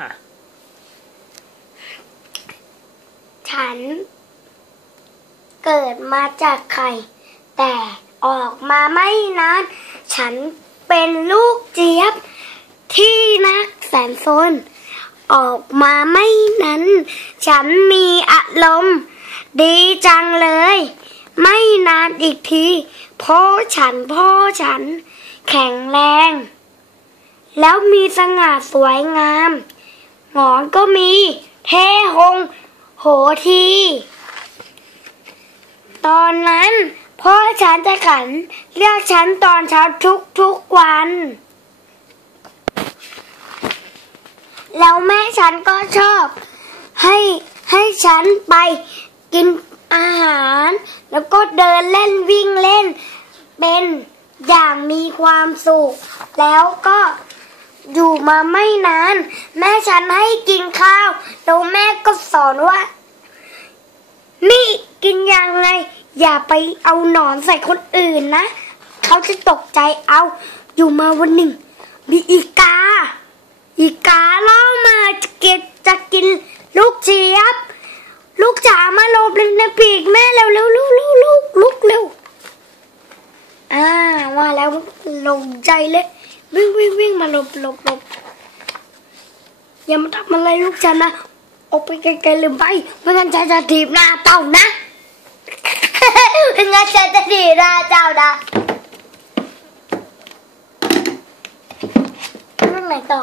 อะ ฉัน เกิดมาจากไข่ แต่ออกมาไม่นาน ฉันเป็นลูกเจี๊ยบ ที่นักแสนซนออกมาไม่นั้น ฉันมีอารมณ์ ดีจังเลย ไม่นานอีกทีพ่อฉันพ่อฉัน แข็งแรง แล้วมีสง่าสวยงาม หงอนก็มี เทหง โหที ตอนนั้นพ่อฉันจะขันเรียกฉันตอนเช้าทุกทุกวัน แล้วแม่ฉันก็ชอบ ให้ให้ฉันไปกินอาหาร แล้วก็เดินเล่นวิ่งเล่น เป็นอย่างมีความสุข แล้วก็ อยู่มาไม่นาน แม่ฉันให้กินข้าวแล้วแม่ก็สอนว่า นี่กินยังไง อย่าไปเอาหนอนใส่คนอื่นนะ เขาจะตกใจเอาอยู่มาวันหนึ่ง มีอีกา อีกาล่ามาจะเก็บจะกินลูกเจี๊ยบ ลูกจ๋ามาลบเลยในปีกแม่เร็วเร็วลูกลูกลูกลูกเร็วอ่ามาแล้วลงใจเลย วิ่งวิ่งวิ่งมาหลบหลบหลบอย่ามาทำอะไรลูกฉันนะ ออกไปไกลๆเลยไปไม่งั้นฉันจะถีบหน้าเต่านะไม่งั้นฉันจะถีบหน้าเจ้านะเรื่องไหนต่อ